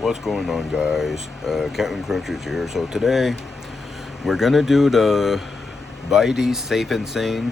What's going on, guys? Captain Crunchers here. So today we're gonna do the buy these safe and sane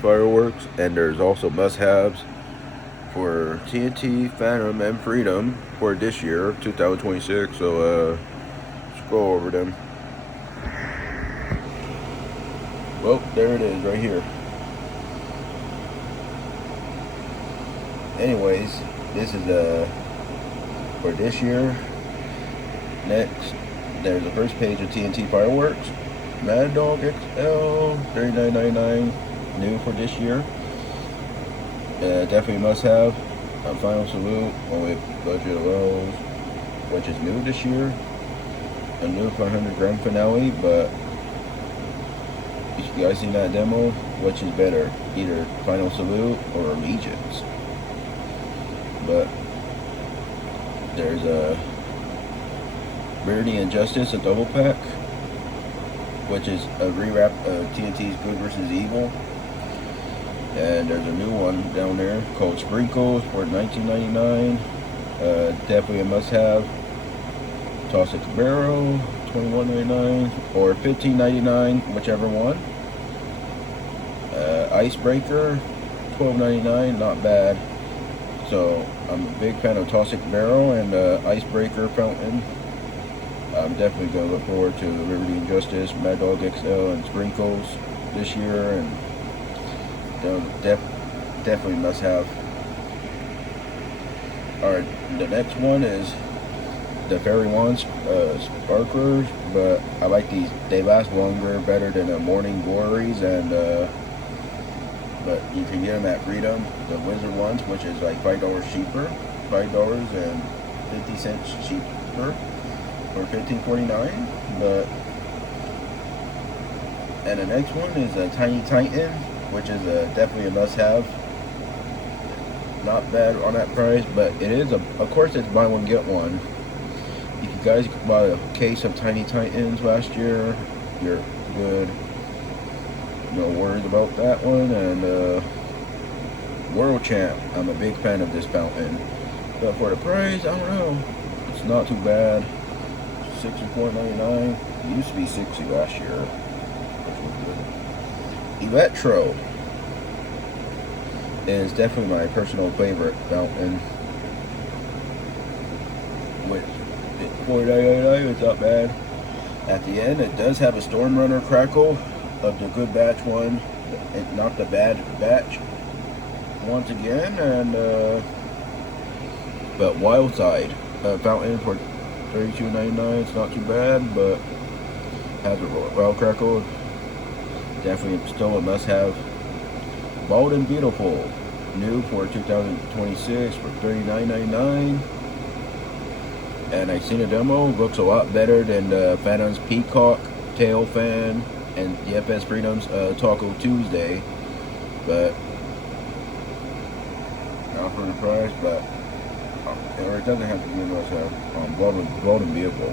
fireworks, and there's also must-haves for TNT, Phantom, and Freedom for this year, 2026. So let's go over them. Well, there it is, right here. Anyways, this is for this year. Next, there's the first page of TNT fireworks. Mad Dog XL, $39.99, new for this year. Definitely must have. A final salute, only budget allows, which is new this year. A new 500 gram finale, but you guys seen that demo? Which is better, either final salute or allegiance? But there's a Rarity and Justice, a double pack, which is a rewrap of TNT's Good vs. Evil. And there's a new one down there called Sprinkles for $19.99. Definitely a must-have. Toss a Cabero, $21.99 or $15.99, whichever one. Icebreaker, $12.99, not bad. So I'm a big fan of Toxic Barrel and Icebreaker Fountain. I'm definitely going to look forward to Liberty and Justice, Mad Dog XL, and Sprinkles this year, and definitely must have. Alright, the next one is the Fairy Wands Sparklers, but I like these. They last longer, better than the Morning Glories, and but you can get them at Freedom, the Wizard ones, which is like $5 cheaper, $5.50 cheaper for $15.49. But and the next one is a Tiny Titan, which is definitely a must-have. Not bad on that price, but it is of course it's buy one get one. If you guys bought a case of Tiny Titans last year, you're good. No worries about that one. And World Champ, I'm a big fan of this fountain, but for the price, I don't know, it's not too bad. $64.99. It used to be $60 last year, which was good. Electro is definitely my personal favorite fountain, which $49.99 is not bad. At the end, it does have a Storm Runner crackle of the good batch one, and not the bad batch once again. And but Wild Side fountain for $32.99. It's not too bad, but has a wild crackle. Definitely still a must-have. Bold and Beautiful, new for 2026 for $39.99. And I seen a demo. Looks a lot better than the Phantom's Peacock Tail Fan and DFS Freedom's Taco Tuesday, but not for the price. But or it doesn't have to be a must-have. Bold and Beautiful,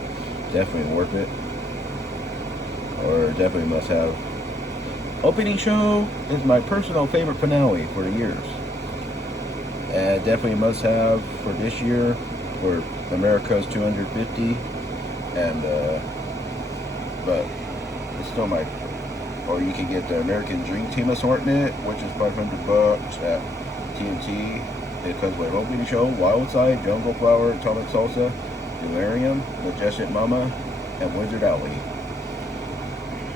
definitely worth it, or definitely must-have. Opening show is my personal favorite finale for the years. Definitely must-have for this year for America's 250, and but it's still my. Or you can get the American Dream Team assortment, which is $500 at TNT. It comes with Opening Show, Wild Side, Jungle Flower, Atomic Salsa, Delirium, Majestic Mama, and Wizard Alley.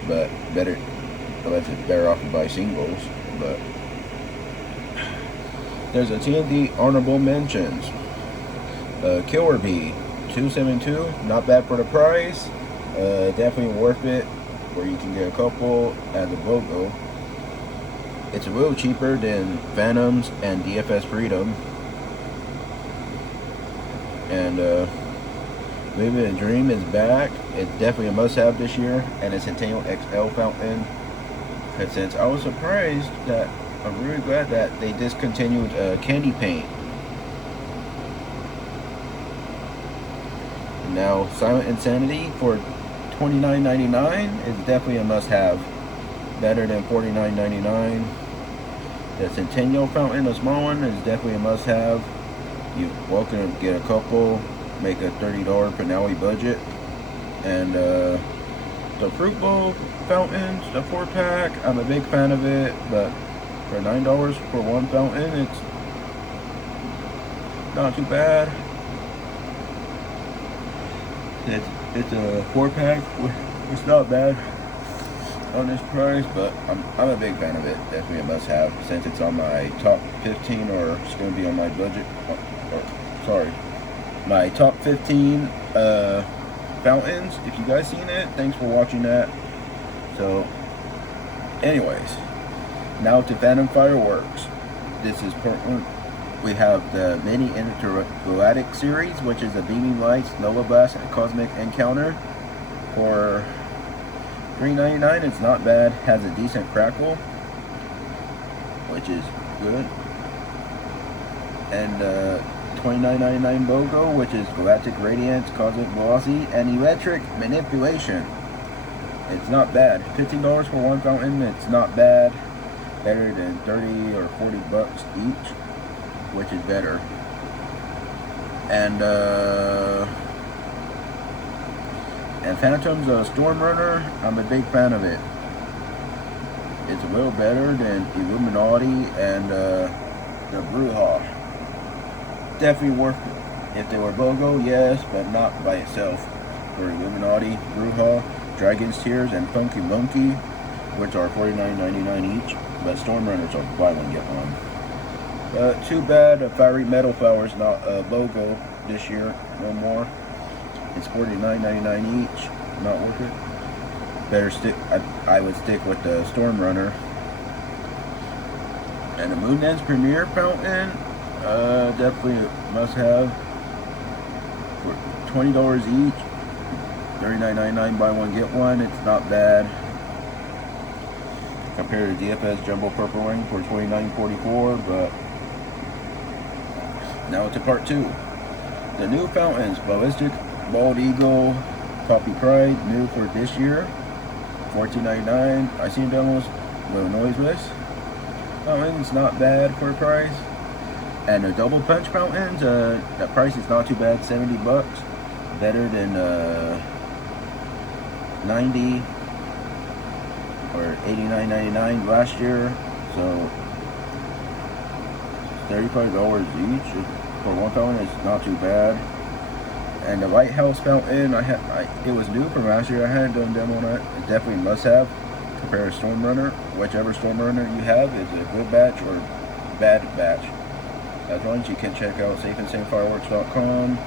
But better, unless it's better off to buy singles. But there's a TNT Honorable Mentions. Killer Bee, $272, not bad for the price. Definitely worth it, where you can get a couple as a logo. It's a little cheaper than Phantoms and DFS Freedom. And Living a Dream is back. It's definitely a must-have this year, and it's Centennial XL fountain. And since I was surprised that, I'm really glad that they discontinued candy paint. Now Silent Insanity for $29.99 is definitely a must-have. Better than $49.99. The Centennial fountain, the small one, is definitely a must-have. You're welcome to get a couple. make a $30 finale budget. And the fruit bowl fountains, the 4-pack, I'm a big fan of it, but for $9 for one fountain, it's not too bad. It's a 4-pack. It's not bad on this price, but I'm a big fan of it. Definitely a must-have since it's on my top 15, or it's going to be on my budget. My top 15 fountains. If you guys seen it, thanks for watching that. So, anyways, now to Phantom Fireworks. This is Portland. We have the Mini Intergalactic series, which is a Beaming Lights, Nova Blast, and Cosmic Encounter for $3.99. It's not bad. Has a decent crackle, which is good. And $29.99 BOGO, which is Galactic Radiance, Cosmic Velocity, and Electric Manipulation. It's not bad. $15 for one fountain. It's not bad. Better than 30 or 40 bucks each, which is better. And Phantom's Storm Runner, I'm a big fan of it. It's a little better than Illuminati and the Bruja. Definitely worth it. If they were BOGO, yes, but not by itself. For Illuminati, Bruja, Dragon's Tears, and Funky Monkey, which are $49.99 each, but Storm Runners are buy one, get one. Too bad Fiery Metal Flower's not BOGO this year, no more. It's $49.99 each, not worth it. Better stick, I would stick with the Storm Runner. And the Moonend's Premier Fountain, definitely a must-have. For $20 each, $39.99 buy one get one. It's not bad compared to DFS Jumbo Purple Ring for $29.44. But now to part 2. The new fountains: Ballistic, Bald Eagle, Poppy Pride, new for this year, $14.99. I seen demos, little noiseless. Fountains not bad for a price. And the double punch fountains, the price is not too bad, 70 bucks. Better than 90 or $89.99 last year. So $35 each for one fountain is not too bad. And the Lighthouse fountain, it was new from last year. I hadn't done demo on it. It definitely must have. Compare to Storm Runner. Whichever Storm Runner you have is a good batch or bad batch. As long as you can check out safeandsanefireworks.com,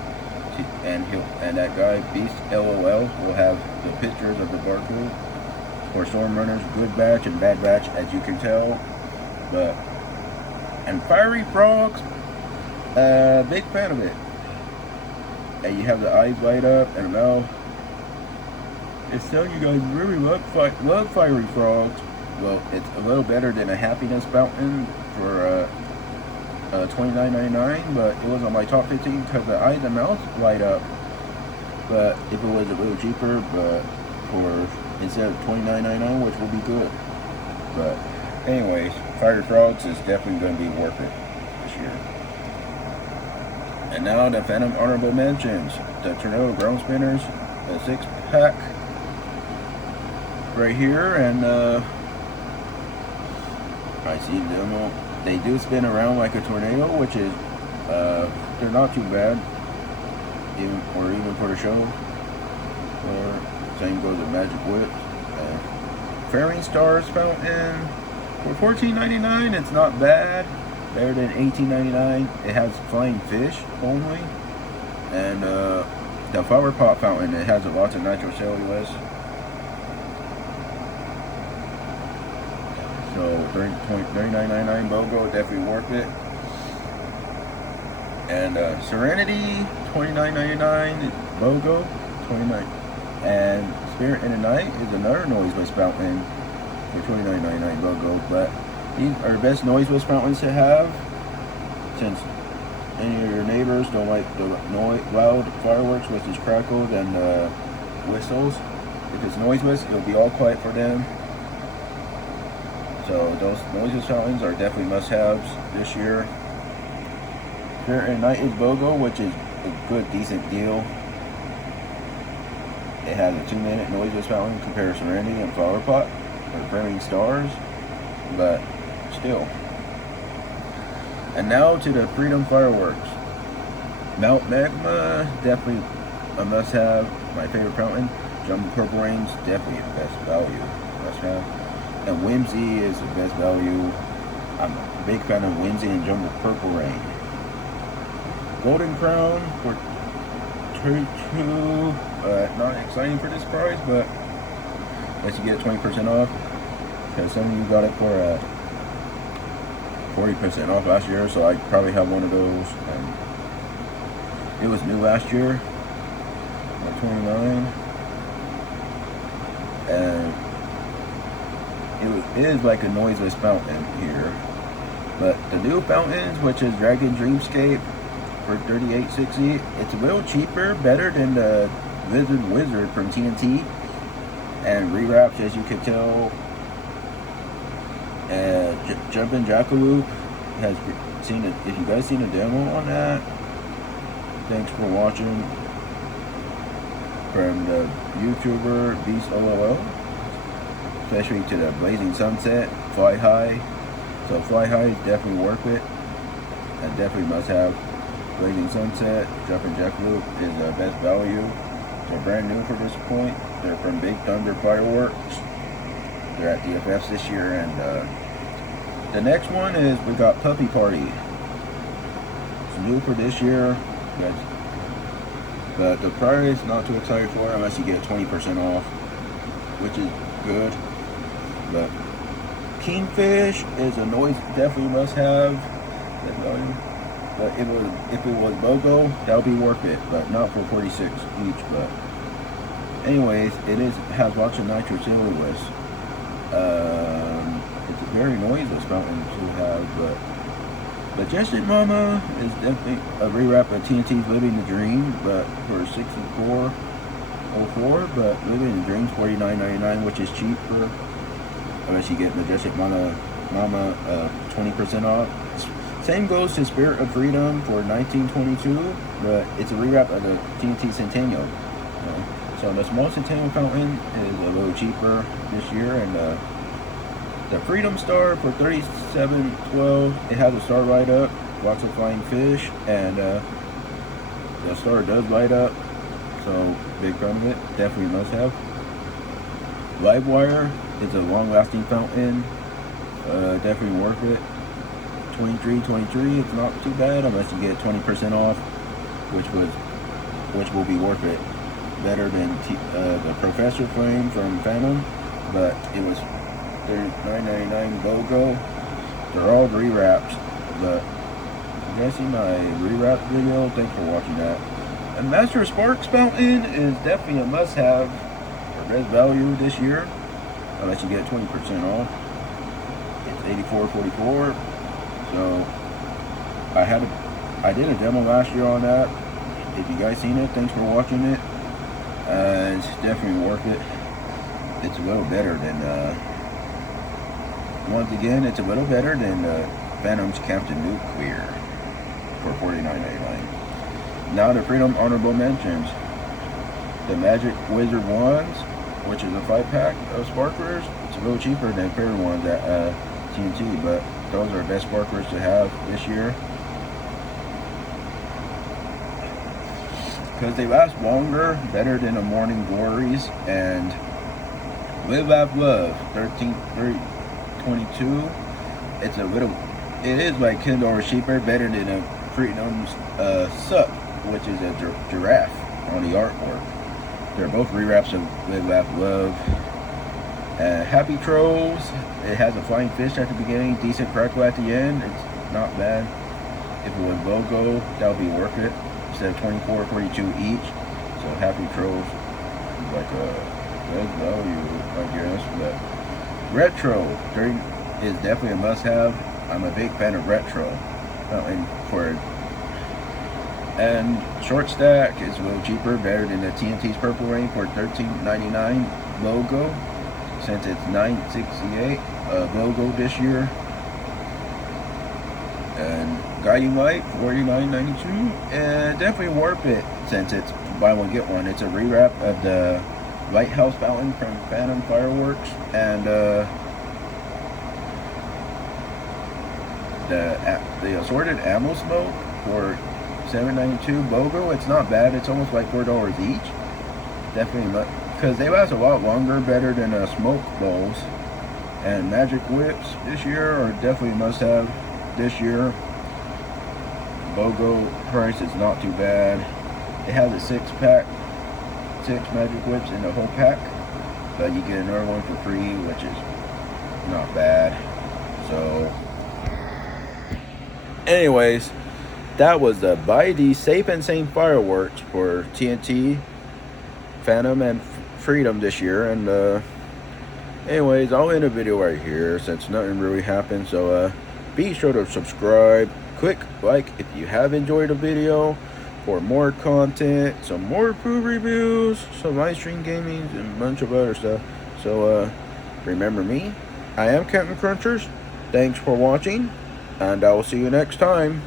and that guy Beast LOL will have the pictures of the barcode for Storm Runners, good batch and bad batch, as you can tell. And Fiery Frogs, big fan of it. And you have the eyes light up and the mouth. It's telling you guys really love Fiery Frogs. Well, it's a little better than a Happiness Fountain for $29.99, but it was on my top 15 because the eyes and mouth light up. But if it was a little cheaper, but for instead of $29.99, which will be good. But anyways, Fiery Frogs is definitely going to be worth it this year. And now the Phantom Honorable Mentions: the Tornado Ground Spinners, the 6-pack right here, and I see them. They do spin around like a tornado, which is they're not too bad, even for the show. Same goes with Magic Whip. Fairy Stars Fountain for $14.99. It's not bad. Better than $18.99. It has flying fish only. And the Flower Pot Fountain, it has lots of nitrocellulose. So $39.99 BOGO, definitely worth it. And Serenity, $29.99 BOGO, $29. And Spirit in the Night is another noiseless fountain for $29.99 BOGO. But these are the best noiseless fountains to have, since any of your neighbors don't like the loud fireworks, which is crackles and whistles. If it's noiseless, it'll be all quiet for them. So those noiseless fountains are definitely must-haves this year. Spirit in the Night is BOGO, which is a good, decent deal. It has a 2-minute noiseless fountain compared to Serenity and Flower Pot or Burning Stars, but still. And now to the Freedom Fireworks. Mount Magma, definitely a must-have. My favorite fountain. Jumbo Purple Rain's definitely the best value, must-have. And Whimsy is the best value. I'm a big fan of Whimsy and Jumbo Purple Rain. Golden Crown for 32. Not exciting for this price, but let you get 20% off. Because some of you got it for 40% off last year, so I probably have one of those. It was new last year, at 29, and it is like a noiseless fountain here. But the new fountains, which is Dragon Dreamscape for $38.60, it's a little cheaper, better than the Wizard from TNT, and rewraps, as you can tell. Jumpin' Jackalope has seen it. If you guys seen a demo on that, thanks for watching. From the YouTuber Beast LOL, especially to the Blazing Sunset, Fly High. So Fly High is definitely worth it, and definitely must have. Blazing Sunset, Jumpin' Jackalope is the best value. They're brand new for this point. They're from Big Thunder Fireworks. They're at DFS this year, and the next one is we got Puppy Party. It's new for this year, but the price not too excited for it unless you get 20% off, which is good. But Kingfish is a noise definitely must have. But if it was BOGO, that would be worth it, but not for 46 each. But anyways, has lots of nitrocellulose. It's a very noiseless fountain to have, but Majestic Mama is definitely a rewrap of TNT's Living the Dream, but for $64.04. But Living the Dream's $49.99, which is cheaper unless you get Majestic Mama 20% off. Same goes to Spirit of Freedom for $19.22, but it's a rewrap of the TNT Centennial. So the small Centennial fountain is a little cheaper this year, and the Freedom Star for $37.12. It has a star light up, lots of flying fish, and the star does light up. So big fan of it, definitely must have. Livewire is a long-lasting fountain, definitely worth it. $23.23. It's not too bad unless you get 20% off, which will be worth it. Better than the Professor Flame from Phantom, but it was $39.99 BOGO. They're all rewraps, but if you guys see my rewrap video, thanks for watching that. And Master Sparks Fountain is definitely a must-have for best value this year, unless you get 20% off. It's $84.44. So I did a demo last year on that. If you guys seen it, thanks for watching it. It's definitely worth it. It's a little better than once again, it's a little better than Phantom's Captain Nuclear for $49.99. Now the Freedom Honorable Mentions. The Magic Wizard Wands, which is a 5-pack of sparklers. It's a little cheaper than Fairy Wands at TNT, but those are the best sparklers to have this year, because they last longer, better than the Morning Glories. And Live Laugh Love 13.22. It is like $10 cheaper, better than a Freedom's Sup, which is a giraffe on the artwork. They're both rewraps of Live Laugh Love. Happy Trolls, it has a flying fish at the beginning, decent crackle at the end. It's not bad. If it was BOGO, that would be worth it, instead of $24.42 each. So Happy Trolls is like a good value, I guess. But Retro is definitely a must-have. I'm a big fan of Retro. And Short Stack is a little cheaper, better than the TNT's Purple Rain for $13.99 BOGO. Since it's $9.68 BOGO this year. And Guiding Light, $49.92, and definitely worth it since it's buy one get one. It's a rewrap of the Lighthouse Fountain from Phantom Fireworks, and the assorted ammo smoke for $7.92. BOGO, it's not bad. It's almost like $4 each. Definitely, because they last a lot longer, better than smoke bowls. And Magic Whips this year are definitely must have this year. BOGO price is not too bad. It has a 6-pack, 6 Magic Whips in the whole pack, but you get another one for free, which is not bad. So anyways, that was the buy these safe and sane fireworks for TNT, Phantom, and Freedom this year. And anyways, I'll end the video right here since nothing really happened. So be sure to subscribe, click like if you have enjoyed the video for more content, some more food reviews, some live stream gaming, and a bunch of other stuff. So remember me, I am Captain Crunchers. Thanks for watching, and I will see you next time.